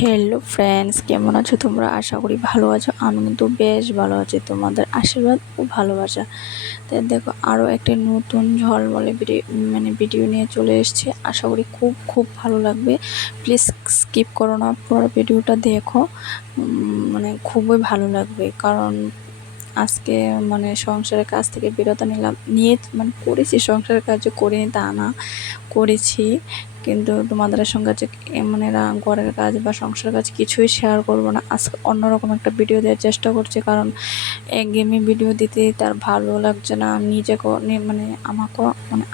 Hello friends, কেমন আছো তোমরা? আশা করি ভালো আছো। আমি কিন্তু বেশ ভালো আছি, তোমাদের আশীর্বাদ ও ভালোবাসা। তাই দেখো, আরও একটা নতুন ঝলমলে ভিডিও নিয়ে চলে এসেছি। আশা করি খুব খুব ভালো লাগবে। প্লিজ স্কিপ করো না, পুরো ভিডিওটা দেখো। খুবই ভালো লাগবে, কারণ আজকে সংসারের কাজ থেকে বিরত নিয়ে করেছি। সংসারের কাজ যে করিনি তা না, করেছি, কিন্তু তোমাদের সঙ্গে যে ঘরের কাজ বা সংসারের কাজ কিছুই শেয়ার করবো না। আজকে অন্যরকম একটা ভিডিও দেওয়ার চেষ্টা করছি, কারণ একঘেয়েমি ভিডিও দিতে তার ভালো লাগছে না। নিজেকেও আমাকেও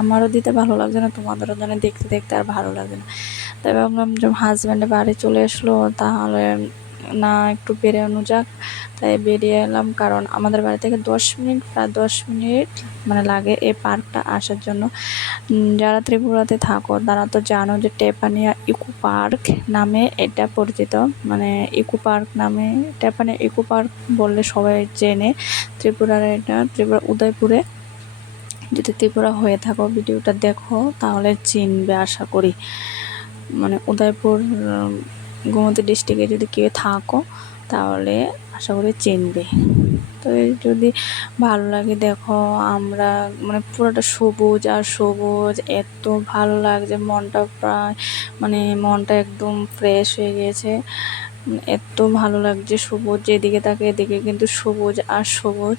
আমারও দিতে ভালো লাগছে না, তোমাদেরও যেন দেখতে দেখতে আর ভালো লাগে না। তাই ভাবলাম যে হাজব্যান্ডের বাড়ি চলে আসলো, তাহলে না একটু বেরোনো যাক। তাই বেরিয়ে এলাম, কারণ আমাদের বাড়ি থেকে প্রায় 10 মিনিট লাগে এই পার্কটা আসার জন্য। যারা ত্রিপুরাতে থাকো তারা তো জানো যে টেপানিয়া ইকো পার্ক নামে এটা পরিচিত। ইকো পার্ক নামে, টেপানিয়া ইকো পার্ক বললে সবাই চেনে। এটা ত্রিপুরা উদয়পুরে। যদি ত্রিপুরা হয়ে থাকো, ভিডিওটা দেখো, তাহলে চিনবে আশা করি। উদয়পুর গোমতী ডিস্ট্রিক্টে যদি কেউ থাকো, তাহলে আশা করি চিনবে। তো যদি ভালো লাগে দেখো, আমরা পুরোটা সবুজ আর সবুজ, এত ভালো লাগছে। মনটা একদম ফ্রেশ হয়ে গেছে। এত ভালো লাগছে, সবুজ যেদিকে তাকে এদিকে কিন্তু সবুজ আর সবুজ।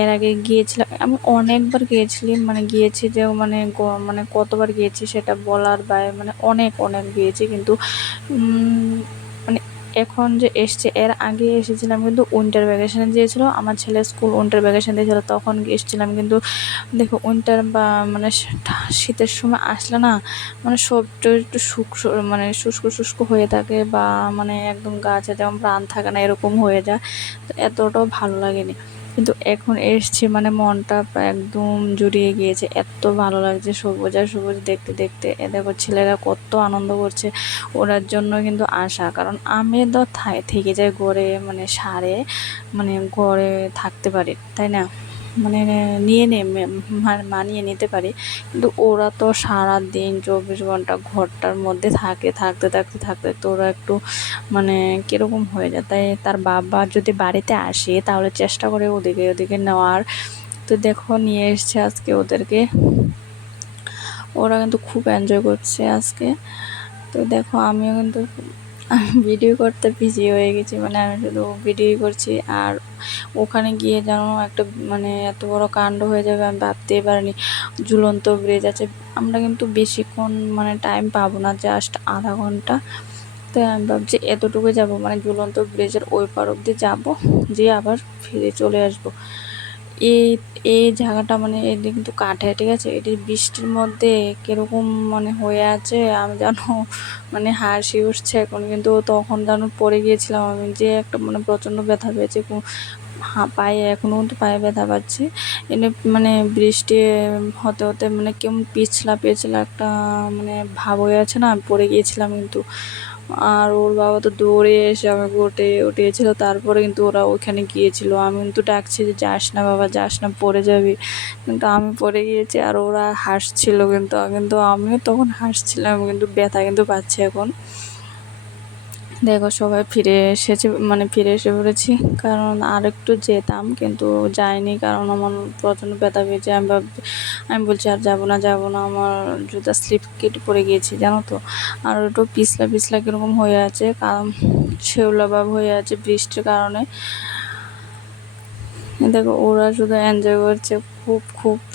এর আগে গিয়েছিলাম, আমি অনেকবার গিয়েছি যে কতবার গিয়েছি সেটা বলার বাইরে। অনেক অনেক গিয়েছি, কিন্তু এখন যে এসছে, এর আগে এসেছিলাম কিন্তু উইন্টার ভ্যাকেশনে দিয়েছিল আমার ছেলে, স্কুল উইন্টার ভ্যাকেশন দিয়েছিল, তখন এসেছিলাম। কিন্তু দেখো, উইন্টার বা শীতের সময় আসলে না সবটা একটু শুষ্ক শুষ্ক হয়ে থাকে, বা একদম গাছে যেমন প্রাণ থাকে না, এরকম হয়ে যায়। তো এতটাও ভালো লাগেনি। কিন্তু এখন এসছি, মনটা একদম জুড়িয়ে গিয়েছে। এত ভালো লাগছে, সবুজ আর সবুজ দেখতে দেখতে। দেখো ছেলেরা কত আনন্দ করছে, ওরার জন্য কিন্তু আসা। কারণ আমি তো থেকে যাই ঘরে, সারে ঘরে থাকতে পারি, তাই না, মানিয়ে নিতে পারি। কিন্তু ওরা তো সারা দিন 24 ঘন্টা ঘরটার মধ্যে থাকতে থাকতে থাকতে তো ওরা একটু কিরকম হয়ে যায়। তাই তার বাবা যদি বাড়িতে আসে, তাহলে চেষ্টা করে ওদিকে নেওয়ার। তো দেখো, নিয়ে এসছে আজকে ওদেরকে। ওরা কিন্তু খুব এনজয় করছে আজকে। তো দেখো, আমিও কিন্তু ভিডিও করতে বিজি হয়ে গেছি। আমি শুধু ভিডিও করছি, আর ওখানে গিয়ে যেন একটা এত বড় কাণ্ড হয়ে যাবে আমি ভাবতেই পারিনি। ঝুলন্ত ব্রিজ আছে। আমরা কিন্তু বেশিক্ষণ টাইম পাবো না, জাস্ট আধা ঘন্টা। তো আমি ভাবছি এতটুকু যাব, ঝুলন্ত ব্রিজের ওই পার অব্দি যাবো, যেয়ে আবার ফিরে চলে আসবো। এই এই জায়গাটা এটি কিন্তু কাঠে, ঠিক আছে। এটি বৃষ্টির মধ্যে কিরকম হয়ে আছে, আমি জানো হাসি উঠছে এখন। কিন্তু তখন যেন পড়ে গিয়েছিলাম আমি, যে একটা প্রচণ্ড ব্যথা পেয়েছে পায়ে, এখনও কিন্তু পায়ে ব্যথা পাচ্ছি। এনে বৃষ্টি হতে হতে কেমন পিছলা পিছলা একটা ভাব হয়ে আছে না, আমি পড়ে গিয়েছিলাম কিন্তু। আর ওর বাবা তো দৌড়ে এসে আমাকে উঠিয়েছিল। তারপরে কিন্তু ওরা ওইখানে গিয়েছিল। আমি কিন্তু ডাকছি যে যাস না বাবা, যাস না, পড়ে যাবি। কিন্তু আমি পড়ে গিয়েছি, আর ওরা হাসছিল। কিন্তু আমিও তখন হাসছিলাম, কিন্তু ব্যথা কিন্তু পাচ্ছি এখন। দেখো, সবাই ফিরে এসে পড়েছি, কারণ আর একটু যেতাম, কিন্তু যাইনি, কারণ আমার প্রচণ্ড ব্যথা পেয়েছে। আমি বলছি আর যাবো না, আমার জুতা স্লিপ কেটে পড়ে গিয়েছি, জানো তো। আর একটু পিছলা পিছলা কীরকম হয়ে আছে, কারণ শেওলা ভাব হয়ে আছে বৃষ্টির কারণে। দেখো, ওরা শুধু এনজয় করছে,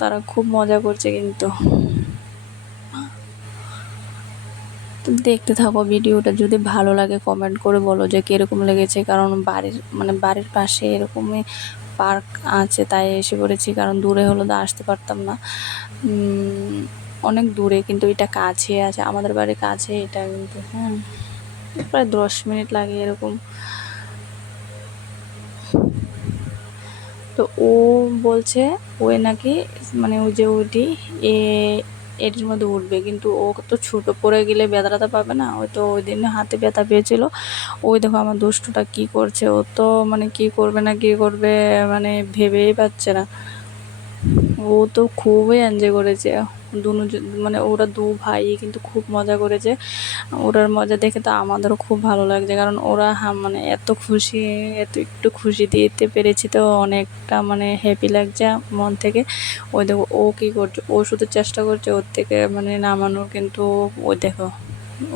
তারা খুব মজা করছে কিন্তু। তো দেখতে থাকো ভিডিওটা, যদি ভালো লাগে কমেন্ট করে বলো যে কীরকম লেগেছে। কারণ বাড়ির পাশে এরকমই পার্ক আছে, তাই এসে পড়েছি। কারণ দূরে হলো তো আসতে পারতাম না, অনেক দূরে। কিন্তু এটা কাছে আছে, আমাদের বাড়ির কাছে এটা কিন্তু। হ্যাঁ, প্রায় 10 মিনিট লাগে এরকম। তো ও বলছে ওই নাকি ওই যে ওইটি এটির মধ্যে উঠবে, কিন্তু ও তো ছোটো, পড়ে গেলে ব্যথা পাবে না। ওই তো ওই দিন হাতে ব্যথা পেয়েছিল। ওই দেখো আমার দুষ্টুটা কি করছে, ও তো কি করবে না কি করবে ভেবেই পাচ্ছে না। ও তো খুবই এনজয় করেছে, দুনো মানে ওরা দু ভাই কিন্তু খুব মজা করেছে। ওরার মজা দেখে তো আমাদেরও খুব ভালো লাগছে, কারণ ওরা মানে এত খুশি, এত একটু খুশি দিতে পেরেছি তো অনেকটা মানে হ্যাপি লাগছে মন থেকে। ওই দেখো ও কী করছে, ও শুধু চেষ্টা করছে ওর থেকে মানে নামানোর, কিন্তু ওই দেখো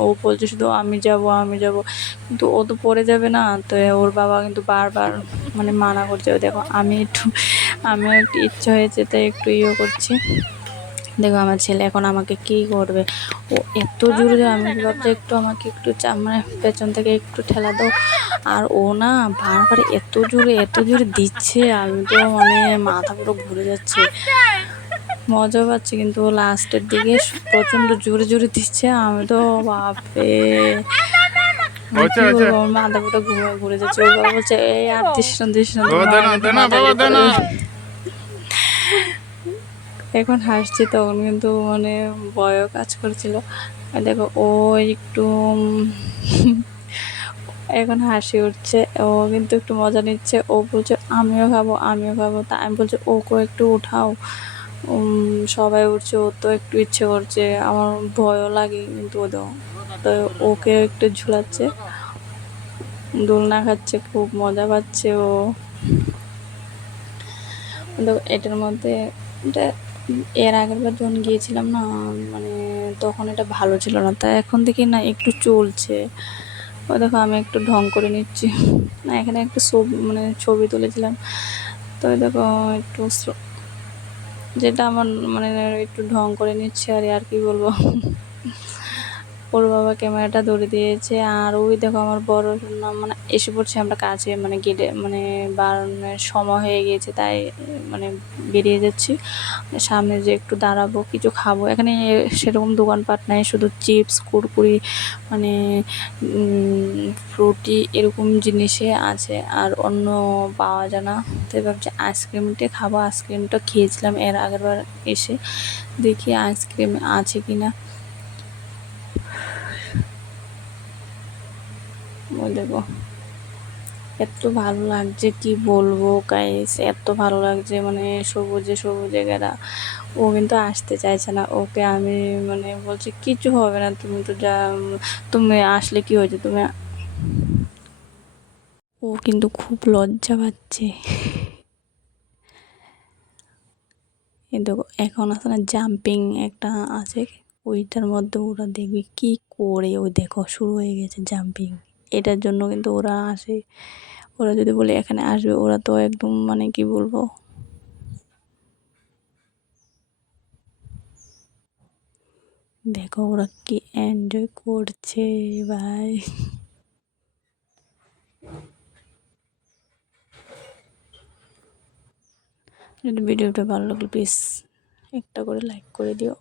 ও বলছে শুধু আমি যাব আমি যাব, কিন্তু ও তো পড়ে যাবে না। তো ওর বাবা কিন্তু বারবার মানে মানা করছে। ওই দেখো আমিও একটু ইচ্ছা হয়েছে তাই একটু করছি। দেখো আমার ছেলে এখন আমাকে কি করবে, ও এত জোরে যে আমি ভাবছি একটু আমাকে একটু মানে পেছন থেকে একটু ঠেলা দাও, আর ও না বারবার এত জোরে দিচ্ছে, আমি তো মানে মাথা পুরো ঘুরে যাচ্ছে। মজা পাচ্ছি, কিন্তু ও লাস্টের দিকে প্রচণ্ড জোরে জোরে দিচ্ছে, আমি তো বাপরে মানে কি বলবো, আমার মাথা পুরো ঘুরে যাচ্ছে। ওর বাবা বলছে এই আর দিস না এখন হাসছি, তখন কিন্তু মানে ভয়ও কাজ করছিল। দেখো ও একটু এখন হাসি উঠছে, ও কিন্তু একটু মজা নিচ্ছে। ও বলছে আমিও খাবো আমিও খাবো, তা আমি বলছি ওকে একটু উঠাও। সবাই উঠছে, ও তো একটু ইচ্ছে করছে, আমার ভয়ও লাগে, কিন্তু ও তো ওকে একটু ঝুলাচ্ছে, দোলনা খাচ্ছে, খুব মজা পাচ্ছে ও। এটার মধ্যে এটা এর আগের বার যখন গিয়েছিলাম না, মানে তখন এটা ভালো ছিল না, তা এখন দেখি না একটু চলছে। ও দেখো আমি একটু ঢং করে নিচ্ছি না, এখানে একটু মানে ছবি তুলেছিলাম, তো দেখো একটু যেটা আমার মানে একটু ঢং করে নিচ্ছে, আর কি বলবো। ওর বাবা ক্যামেরাটা ধরে দিয়েছে, আর ওই দেখো আমার বড় মানে এসে পড়ছে, আমরা কাছে মানে গেটে মানে বাড়ানোর সময় হয়ে গিয়েছে, তাই মানে বেরিয়ে যাচ্ছি। সামনে যে একটু দাঁড়াবো কিছু খাবো, এখানে সেরকম দোকানপাট নাই, শুধু চিপস কুরকুরি মানে ফ্রুটি এরকম জিনিসে আছে, আর অন্য পাওয়া যায় না। তো ভাবছি আইসক্রিমটা খাবো, আইসক্রিমটা খেয়েছিলাম এর আগের বার এসে, দেখি আইসক্রিম আছে কি না। ওই দেখো এত ভালো লাগছে কি বলবো গাইস, এত ভালো লাগছে মানে সবুজে সবুজে ঘেরা। ও কিন্তু আসতে চাইছে না, ওকে আমি মানে বলছি কিছু হবে না, তুমি তো যা, তুমি আসলে কি হয়েছে তুমি। ও কিন্তু খুব লজ্জা পাচ্ছে। দেখো এখন আছে না জাম্পিং একটা আছে, ওইটার মধ্যে ওরা দেখবে কি করে, ওই দেখো শুরু হয়ে গেছে জাম্পিং। এটার জন্য কিন্তু ওরা আসে, ওরা যদি বলে এখানে আসবে ওরা তো একদম মানে কি বলবো। দেখো ওরা কি এনজয় করছে ভাই। যদি ভিডিওটা ভালো লাগলে প্লিজ একটা করে লাইক করে দিও।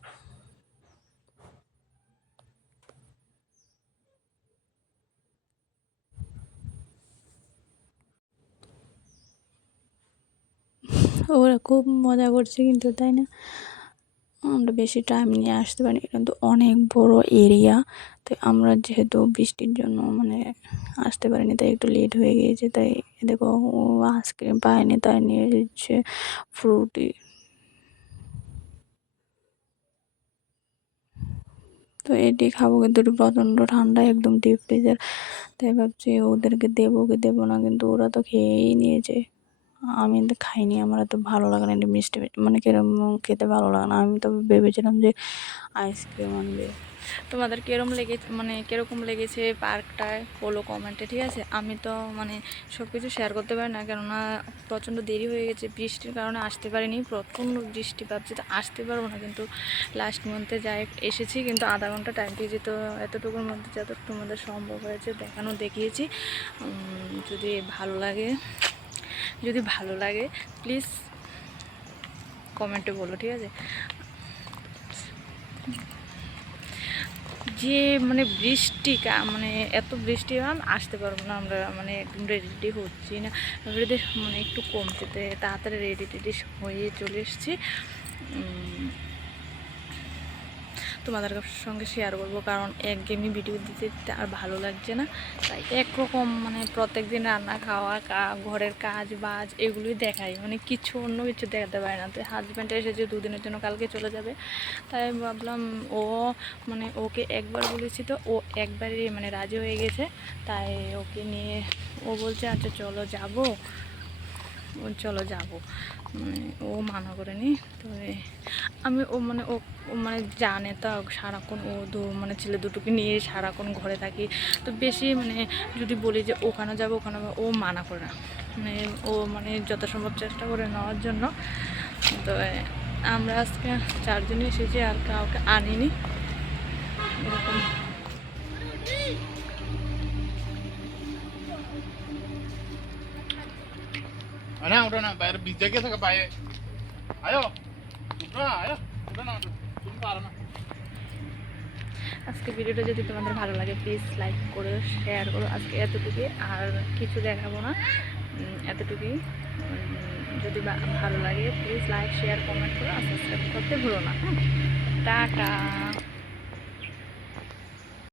ওরা খুব মজা করছে কিন্তু, তাই না? আমরা বেশি টাইম নিয়ে আসতে পারি, কিন্তু অনেক বড় এরিয়া, তাই আমরা যেহেতু বৃষ্টির জন্য মানে আসতে পারিনি, তাই একটু লেট হয়ে গিয়েছে। তাই দেখো ও আইসক্রিম পায়নি, তাই নিয়ে দিচ্ছে ফ্রুটি। তো এটি খাবো, কিন্তু একটু প্রচণ্ড ঠান্ডা, একদম ডিপ ফ্রিজের। তাই ভাবছি ওদেরকে দেবো কি দেবো না, কিন্তু ওরা তো খেয়েই নিয়েছে, আমি তো খাইনি। আমার এত ভালো লাগে না, মিষ্টি মানে কিরম খেতে ভালো লাগে না। আমি তো ভেবেছিলাম যে আইসক্রিম আনবে। তোমাদের কিরকম লেগেছে পার্কটায় বলো কমেন্টে, ঠিক আছে? আমি তো মানে সব কিছু শেয়ার করতে পারি না, কেননা প্রচণ্ড দেরি হয়ে গেছে, বৃষ্টির কারণে আসতে পারিনি। প্রচণ্ড বৃষ্টি, ভাবছি তো আসতে পারবো না, কিন্তু লাস্ট মান্থে যাই এসেছি, কিন্তু আধা ঘন্টা টাইম পেয়েছি। তো এতটুকুর মধ্যে যতটুকু তোমাদের সম্ভব হয়েছে দেখিয়েছি। যদি ভালো লাগে প্লিজ কমেন্টে বলো, ঠিক আছে? যে মানে মানে এত বৃষ্টি আসতে পারবো না, আমরা মানে একদম রেডি হচ্ছি না, রেডি মানে একটু কমছে, তাড়াতাড়ি রেডি টেডি হয়ে চলে এসেছি। তোমাদের সঙ্গে শেয়ার করব, কারণ একঘেয়েমি ভিডিও দিতে দিতে আর ভালো লাগছে না। তাই একরকম মানে প্রত্যেক দিন রান্না খাওয়া ঘরের কাজ বাজ এগুলোই দেখাই, মানে কিছু অন্য কিছু দেখাতে পারে না। তো হাজব্যান্ড এসেছে 2 দিনের জন্য, কালকে চলে যাবে। তাই ভাবলাম ও মানে ওকে একবার বলেছি তো ও একবারই মানে রাজি হয়ে গেছে। তাই ওকে নিয়ে ও বলছে আচ্ছা চলো যাবো, চলো যাবো, মানে ও মানা করেনি। তো আমি ও মানে ও মানে জানে তো সারাক্ষণ ও মানে ছেলে দুটোকে নিয়ে সারাক্ষণ ঘরে থাকি। তো বেশি মানে যদি বলি যে ওখানে যাবো ওখানে ও মানা করে না, মানে ও মানে যথাসম্ভব চেষ্টা করে নেওয়ার জন্য। তো আমরা আজকে 4 জনে এসেছি, আর কাউকে আনিনি এরকম। Ana, udah na, bayar bijak ya sa kabaye. Ayo, ayo, udah na, sumpah na. আজকে ভিডিওটা যদি তোমাদের ভালো লাগে প্লিজ লাইক করো, শেয়ার করো। আজকে এতটুকুই, আর কিছু দেখাবো না, এতটুকুই। যদি ভালো লাগে প্লিজ লাইক শেয়ার কমেন্ট করো, আর সাবস্ক্রাইব করতে ভুলো না। টাটা।